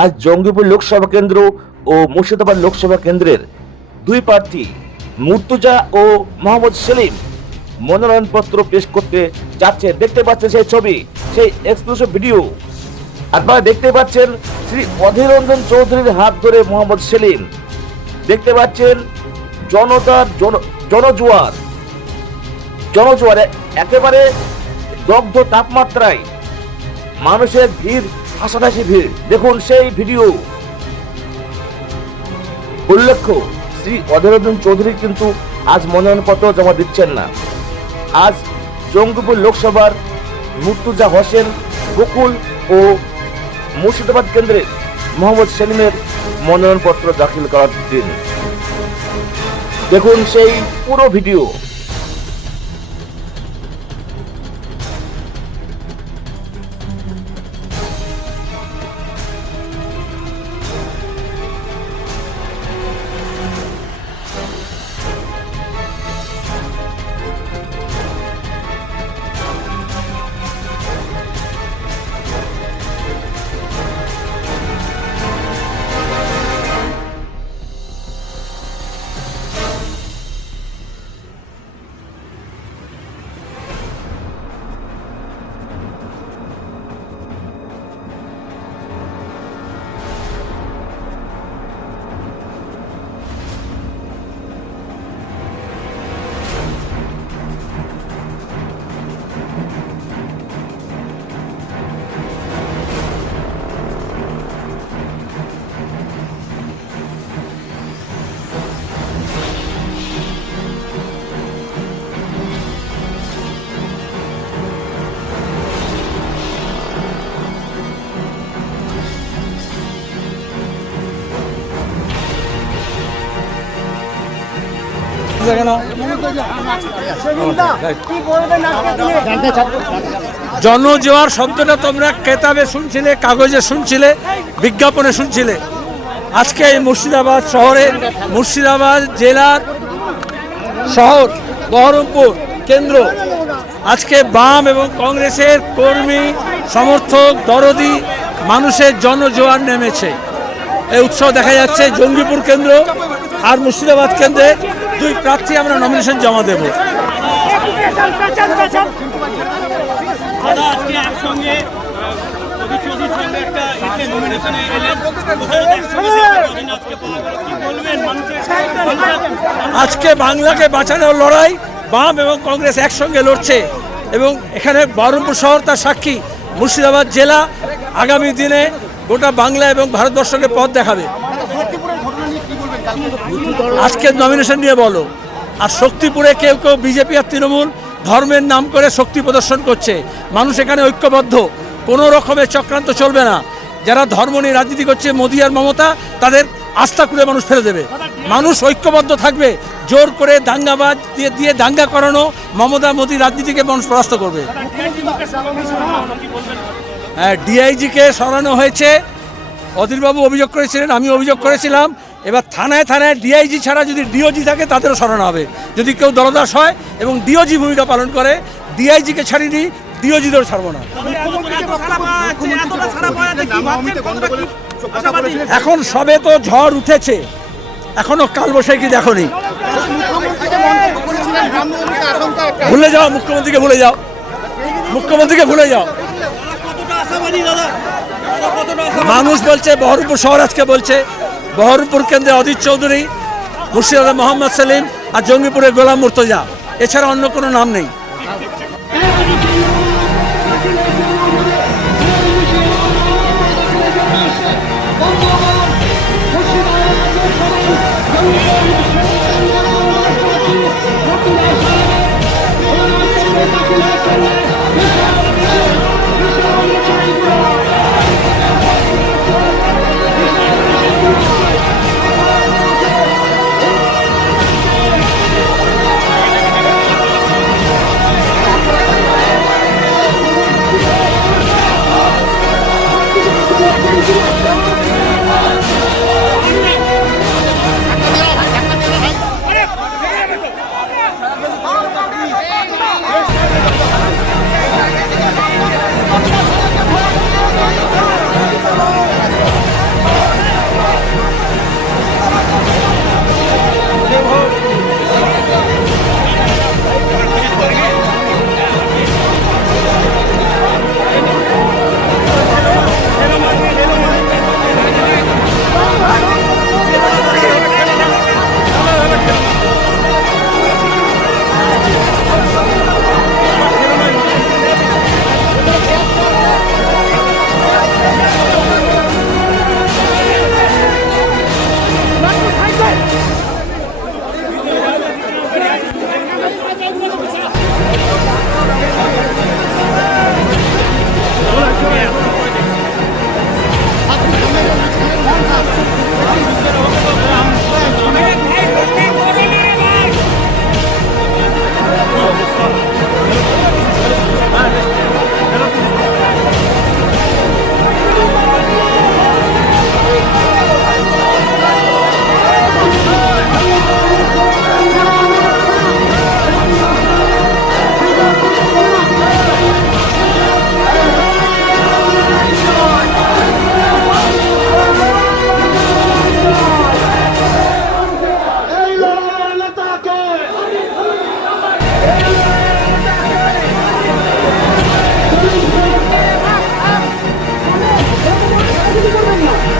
আজ জঙ্গিপুর লোকসভা কেন্দ্র ও মুর্শিদাবাদ লোকসভা কেন্দ্রের দুই প্রার্থী মুর্তুজা ও মোহাম্মদ সেলিম মনোনয়নপত্র পেশ করতে যাচ্ছে। দেখতে পাচ্ছেন সেই ছবি, সেই এক্সক্লুসিভ ভিডিও আপনারা দেখতে পাচ্ছেন শ্রী অধীর রঞ্জন চৌধুরীর হাত ধরে মোহাম্মদ সেলিম। দেখতে পাচ্ছেন জনতার জন, জনজোয়ার। জনজোয়ার একেবারে দগ্ধ তাপমাত্রায় মানুষের ভিড় হাসাহাসি ভিড় দেখুন সেই ভিডিও। উল্লেখ্য, শ্রী অধীররঞ্জন চৌধুরী কিন্তু আজ মনোনয়নপত্র জমা দিচ্ছেন না। আজ জঙ্গিপুর লোকসভার মুর্তুজা হোসেন, বকুল ও মুর্শিদাবাদ কেন্দ্রে মোহাম্মদ সেলিমের মনোনয়নপত্র দাখিল করার দিন। দেখুন সেই পুরো ভিডিও। জনজোয়ার শব্দটা তোমরা কেতাবে শুনছিলে, কাগজে শুনছিলে, বিজ্ঞাপনে শুনছিলে। আজকে এই মুর্শিদাবাদ শহরে, মুর্শিদাবাদ জেলার শহর, বহরমপুর কেন্দ্র। আজকে বাম এবং কংগ্রেসের কর্মী, সমর্থক, দরদি মানুষের জনজোয়ার নেমেছে। এই উৎসব দেখা যাচ্ছে জঙ্গিপুর কেন্দ্র আর মুর্শিদাবাদ কেন্দ্রে। দুই প্রার্থী আমরা নমিনেশন জমা দেবো। আজকে বাংলাকে বাঁচানোর লড়াই বাম এবং কংগ্রেস একসঙ্গে লড়ছে। এবং এখানে বহরমপুর শহর তার সাক্ষী মুর্শিদাবাদ জেলা আগামী দিনে গোটা বাংলা এবং ভারতবর্ষকে পথ দেখাবে। আজকের নমিনেশন নিয়ে বলো। আর শক্তিপুরে কেউ কেউ বিজেপি আর তৃণমূল ধর্মের নাম করে শক্তি প্রদর্শন করছে। মানুষ এখানে ঐক্যবদ্ধ। কোনো রকমের চক্রান্ত চলবে না। যারা ধর্ম নিয়ে রাজনীতি করছে মোদী আর মমতা, তাদের আস্থা করে মানুষ ফেলে দেবে। মানুষ ঐক্যবদ্ধ থাকবে। জোর করে দাঙ্গাবাজ দিয়ে দিয়ে দাঙ্গা করানো মমতা, মোদী রাজনীতিকে মানুষ পরাস্ত করবে। হ্যাঁ ডিআইজিকে সরানো হয়েছে। অধীরবাবু অভিযোগ করেছিলেন আমি অভিযোগ করেছিলাম। এবার থানায় থানায় ডিআইজি ছাড়া যদি ডিওজি থাকে, তাদেরও স্মরণ হবে। যদি কেউ দরদাস হয় এবং ডিওজি ভূমিকা পালন করে, ডিআইজিকে ছাড়িয়ে ছাড়িনি, ডিওজিদেরও ছাড়বো না। এখন সবে তো ঝড় উঠেছে। এখনও কালবৈশাখী দেখনি? ভুলে যাও, মুখ্যমন্ত্রীকে ভুলে যাও। মুখ্যমন্ত্রীকে ভুলে যাও? মানুষ বলছে, বহরমপুর শহর আজকে বলছে বহরমপুর কেন্দ্রে অজিত চৌধুরী মুর্শিদাদা মোহাম্মদ সেলিম আর জঙ্গিপুরের গোলাম মুর্তজা এছাড়া অন্য কোনো নাম নেই